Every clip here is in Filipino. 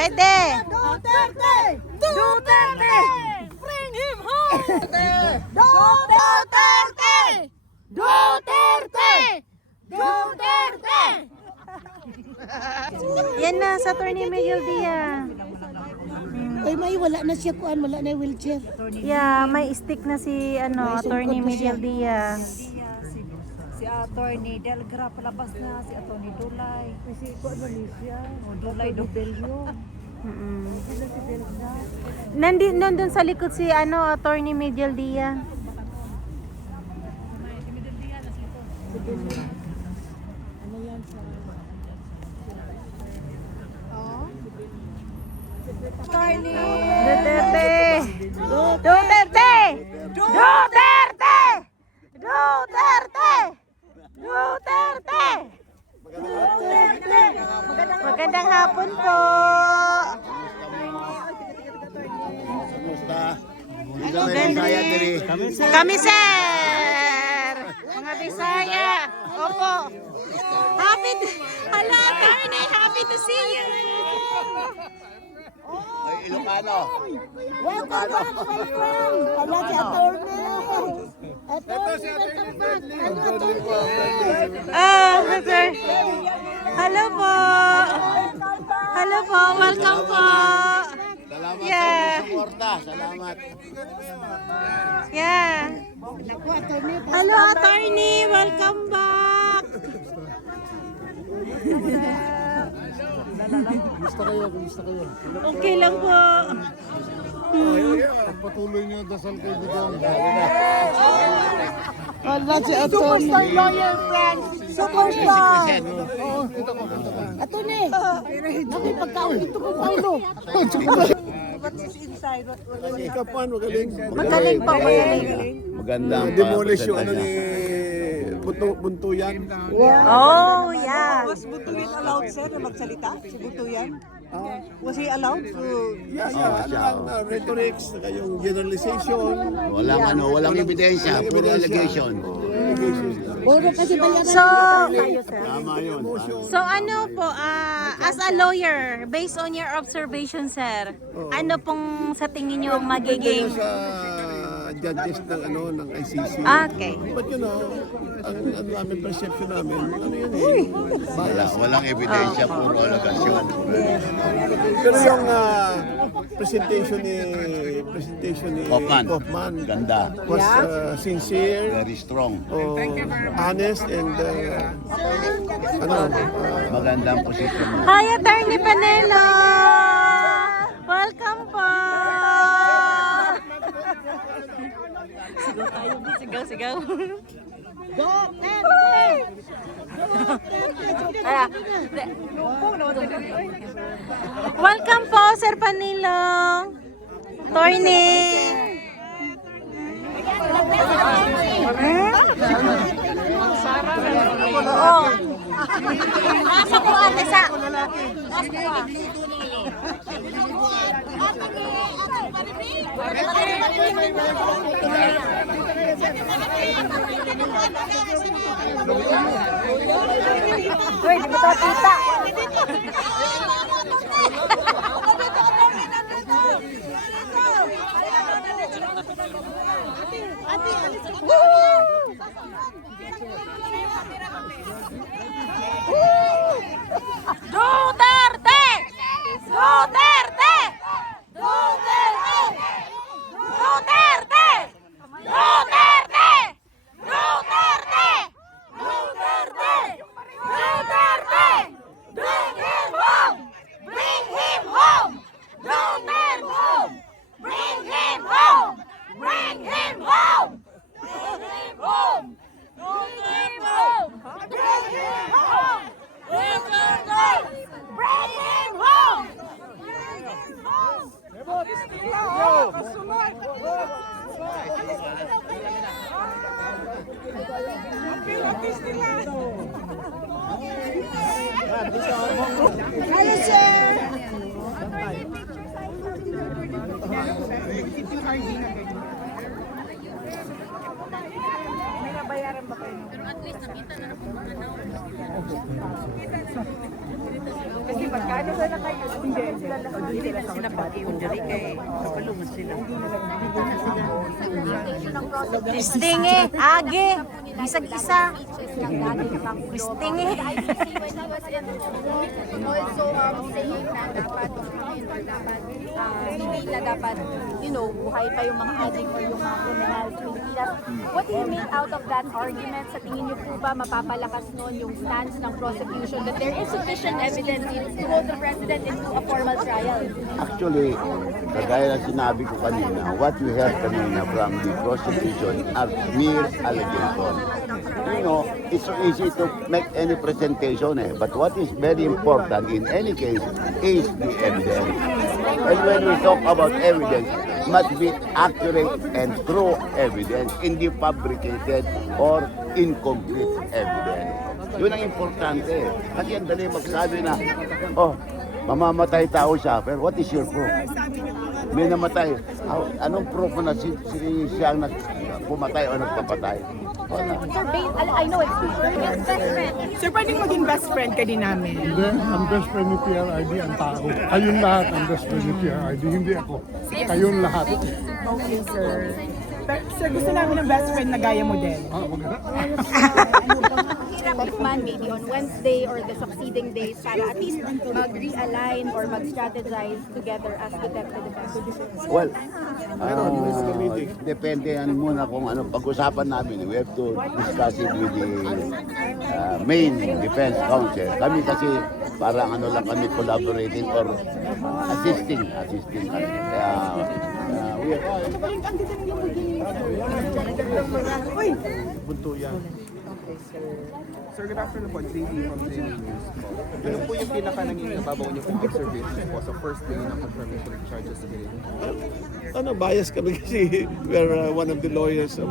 Pwede. Duterte! Duterte! Bring him home! Duterte! Duterte! Duterte! Yan na, sa Attorney Miguel Dia. Ay, may wala na siya kuan, wala na wheelchair. Yeah, may stick na si Attorney Miguel Dia. Si Attorney Delgra palabas na, si Attorney Dulay. Si Malaysia, Dulay Dobelio. Nandun sa likod si Attorney Miguel Dia. Attorney Duterte! Duterte! Duterte! Duterte! Duterte! Magandang hapon po. Kami sir! Mga Bisaya! Opo! Hello Attorney! Happy to see you! Ay, Ilocano. Welcome back, my friend! Wala si attorney! Attorney, welcome back! Ano attorney? Sir. Hello po. Hello po. Welcome po. Salamat Yeah. sa suporta. Salamat. Yeah. Naku, attorney, Hello, attorney. Welcome back. Kumusta kayo? Kumusta kayo? Okay lang po. Pagpatuloy niyo dasal kay Bidong. wala si attorney. Superstar lawyer, friend! Superstar! Oo, kita ko. Attorney! Naku, pagkaon ito ko tayo. Kapan, magaling. Magaling po. Magaling. Maganda ang Demolish yung ano presensya ni Buntuyan. Oh, yeah. Was Butuyan allowed, sir, na magsalita? Si Butuyan? Was he allowed to... Yeah. Ano lang, rhetorics, saka yung generalization. Walang ebidensya, puro allegation. Puro kasi bayaran So, Tama yun. so ano po, as a lawyer, based on your observation, sir, ano pong sa tingin nyo ang magiging... Sa judges ng ICC. Okay. But you know, ang namin perception namin, ano yun Walang ebidensya, puro allegation. Pero yung presentation ni Kaufman. Ganda. was sincere, Very strong. honest, and Magandang posisyon mo. Hi, Attorney Panelo! Welcome po! Sigaw. Welcome po, Sir Panilo. Attorney. Oo. Nasa po, ate sa. Uy, di ba ito kita? Duterte! Duterte! Duterte! Duterte! Duterte! Duterte! Duterte! Duterte! Bring him home! Bring him home! Duterte! Bring him home! Bring him home! Bring him home! Bring him home! Bring him home! Bring him home! Bring him home! Hello, sir! May nabayaran ba kayo? Kasi magkano na kayo? Hindi sila lahat. Hindi sila sinapati yung diri kay kapalungan sila. Istingi, age, isag-isa. Istingi. Also saying na dapat hindi na dapat, buhay pa yung mga addict or yung mga criminals sa Pilipinas. What do you make out of that argument? Sa tingin niyo po ba mapapalakas noon yung stance ng prosecution that there is sufficient evidence to hold the president into a formal trial? Actually, kagaya na sinabi ko kanina, what we heard kanina from the prosecution are mere allegations. You know, it's so easy to make any presentation, but what is very important in any case is the evidence. And when we talk about evidence, must be accurate and true evidence, hindi fabricated or incomplete evidence. Yun ang importante. Kasi ang dali magsabi na, mamamatay tao siya, pero what is your proof? May namatay. Anong proof na siya ang pumatay o nagpapatay? Wala. Sir, I know it's best friend. Sir, pwedeng maging best friend ka din namin. Hindi, ang best friend ni PRID ang tao. Kayong lahat ang best friend ni PRID, hindi ako. Kayong lahat. Okay, sir. Pero, sir, gusto namin ng best friend na gaya mo din. Kaufman maybe on Wednesday or the succeeding days para at least mag-realign or mag-strategize together as the defense. Well, depende yan muna kung ano pag-usapan namin. We have to discuss it with the main defense counsel. Kami kasi parang lang kami collaborating or assisting. We are Bunto yan. Sir, good afternoon po. JD from Daily News po. Ano po yung pinaka-nangingababaw niyo pong observation po sa first day ng confirmation of charges hearing? Bias kami kasi we are one of the lawyers of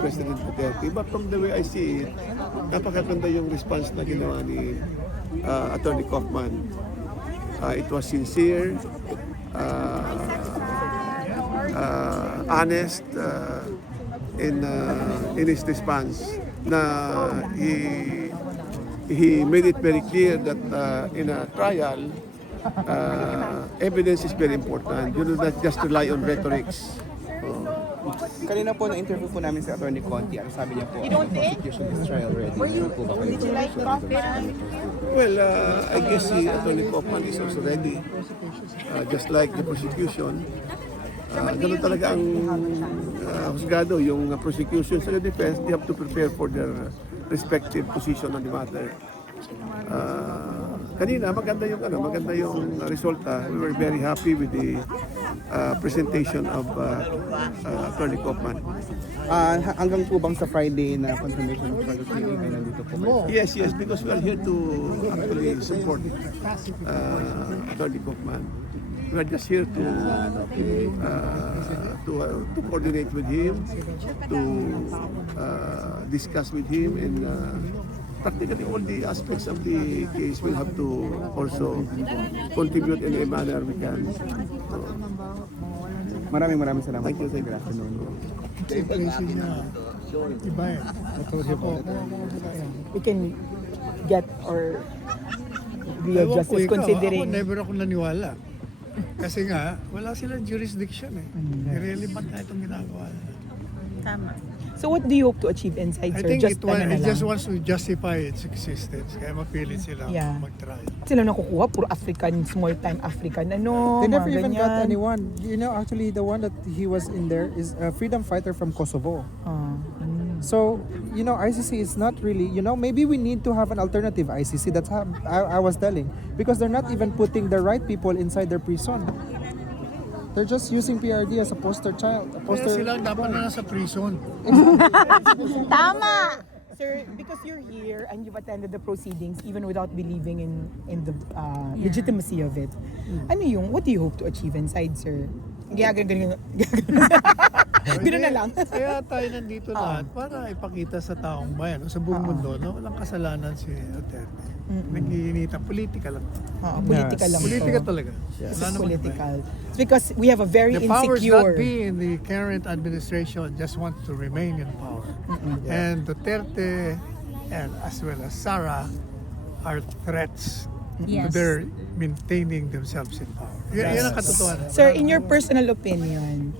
President Duterte. But from the way I see it, napakaganda yung response na ginawa ni Attorney Kaufman. It was sincere, honest, in his response. Na he made it very clear that in a trial, evidence is very important. You do not just rely on rhetorics. Kanina po na-interview po namin si Attorney Conti. Ang sabi niya po, ang prosecution is trial ready. Meron po ba kayo? Well, I guess si Attorney Kaufman is also ready. Just like the prosecution. Ganun talaga ang husgado, yung prosecution sa defense, they have to prepare for their respective position on the matter. Kanina maganda yung resulta. We were very happy with the presentation of Attorney Kaufman. Hanggang po bang sa Friday na confirmation of charges hearing ay nandito po kayo? Yes, because we are here to actually support Attorney Kaufman. We are just here to coordinate with him, to discuss with him, and practically all the aspects of the case will have to also contribute in a manner we can. So, Maraming salamat po. thank you. Good afternoon. Iba We can get or real justice considering. Never ako naniwala. Kasi nga, wala silang jurisdiction Irrelevant na itong ginagawa nila. Tama. So what do you hope to achieve inside, I sir? think Just it just wants to justify its existence. Kaya mapilit sila Yeah. mag-try. Sila nakukuha, puro African, small time African, They never mga even ganyan. got anyone. You know, actually, the one that he was in there is a freedom fighter from Kosovo. So, you know, ICC is not really, maybe we need to have an alternative ICC. That's how I was telling. Because they're not even putting the right people inside their prison. They're just using PRD as a poster child. A Kaya poster. sila dapat na nasa prison. Tama! Sir, because you're here and you've attended the proceedings even without believing in the legitimacy of it, what do you hope to achieve inside, sir? Ganyan. Ganun na lang. Kaya tayo nandito lahat para ipakita sa taong bayan, o sa buong mundo, na walang kasalanan si Duterte. Nag-iinita, politika lang. Politika lang. Politika to. talaga. This Wala is namang political. It's because we have a very the powers that insecure. be in the current administration just want to remain in power. And Duterte and as well as Sara are threats to Yes. their maintaining themselves in power. Yan ang katotohanan. Sir, in your personal opinion,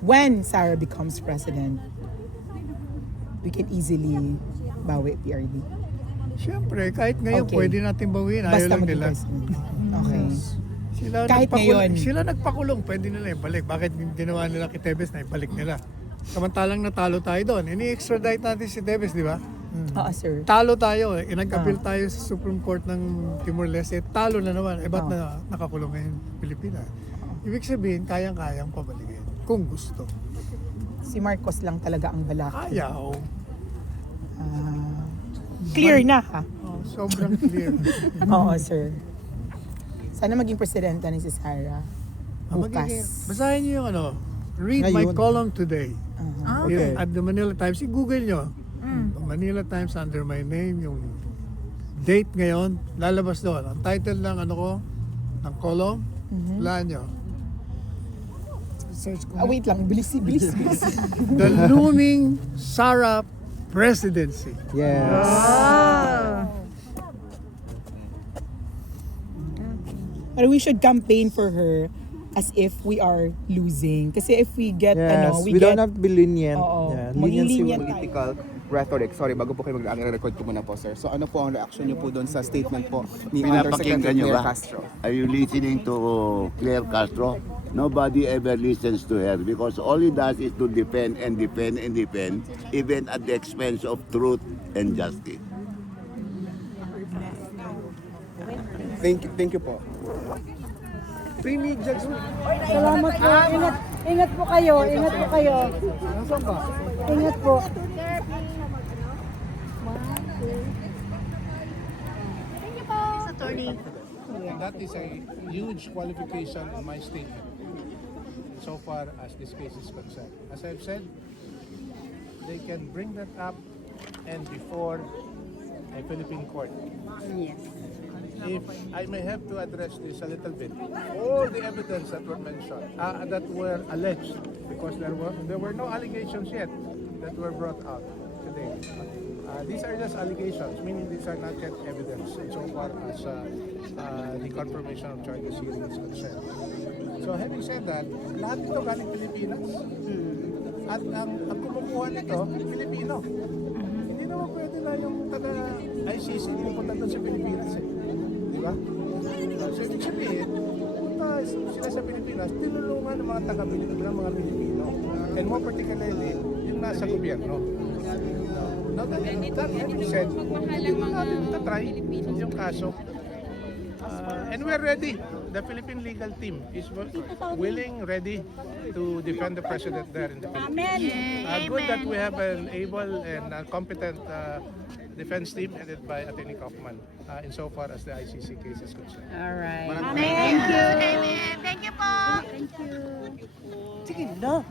when Sarah becomes president, we can easily bawi PRD. Siyempre, kahit ngayon Okay. pwede natin bawiin. Ayaw Basta lang maging nila. president. Okay. Sila Kahit ngayon. Sila nagpakulong, pwede nila ibalik. Bakit ginawa nila kay Tevez na ibalik nila? Samantalang natalo tayo doon. Ini-extradite natin si Tevez, di ba? Oo, sir. Talo tayo. Nag-appeal tayo sa Supreme Court ng Timor-Leste. Talo na naman. Ba't na nakakulong ngayon Pilipinas? Ibig sabihin, kayang-kayang pabalikin. Kung gusto. Si Marcos lang talaga ang balak. Ayaw. Clear na, ha? Oh, sobrang clear. Oo, sir. Sana maging presidenta ni si Sarah. Bukas. Basahin niyo yung read my Ngayon. column today. Okay. At the Manila Times. I-google nyo. Manila Times under my name, yung date ngayon, lalabas doon. Ang title ng ng column, laan nyo. Wait lang, bilis. The looming Sara presidency. Yes. But we should campaign for her as if we are losing. Kasi if we get, Yes. we We get, don't have to be lenient. Oo. Yeah, Maging leniency lenient will- tayo. Political rhetoric. Sorry, bago po kayo mag-record ko muna po, sir. So ano po ang reaction niyo po doon sa statement po ni Pinapakinggan Undersecretary nyo Claire ba? Castro? Are you listening to Claire Castro? Nobody ever listens to her because all he does is to defend and defend and defend, even at the expense of truth and justice. Thank you po. Salamat po. Ingat po kayo. Ingat po. That is a huge qualification in my statement so far as this case is concerned. As I've said, they can bring that up and before a Philippine court. Yes. If I may have to address this a little bit, all the evidence that were mentioned, that were alleged, because there were no allegations yet that were brought out today. These are just allegations, meaning these are not yet evidence so far as the confirmation of charges hearing is concerned. So having said that, lahat ito galing Pilipinas. At ang kumukuha nito, Pilipino. Hindi naman pwede na yung taga-ICC pumunta doon sa Pilipinas eh. Di ba? So ibig sabihin, punta sila sa Pilipinas, tinulungan ng mga taga-Pilipino, ng mga Pilipino. And more particularly, yung nasa gobyerno. Now that having said, hindi natin tatry yung kaso. And we're ready. The Philippine legal team is willing, ready to defend the president there in the Philippines. Good that we have an able and competent defense team headed by Attorney Kaufman insofar as the ICC case is concerned. All right. Thank you. Amen. Thank you po. Sige na.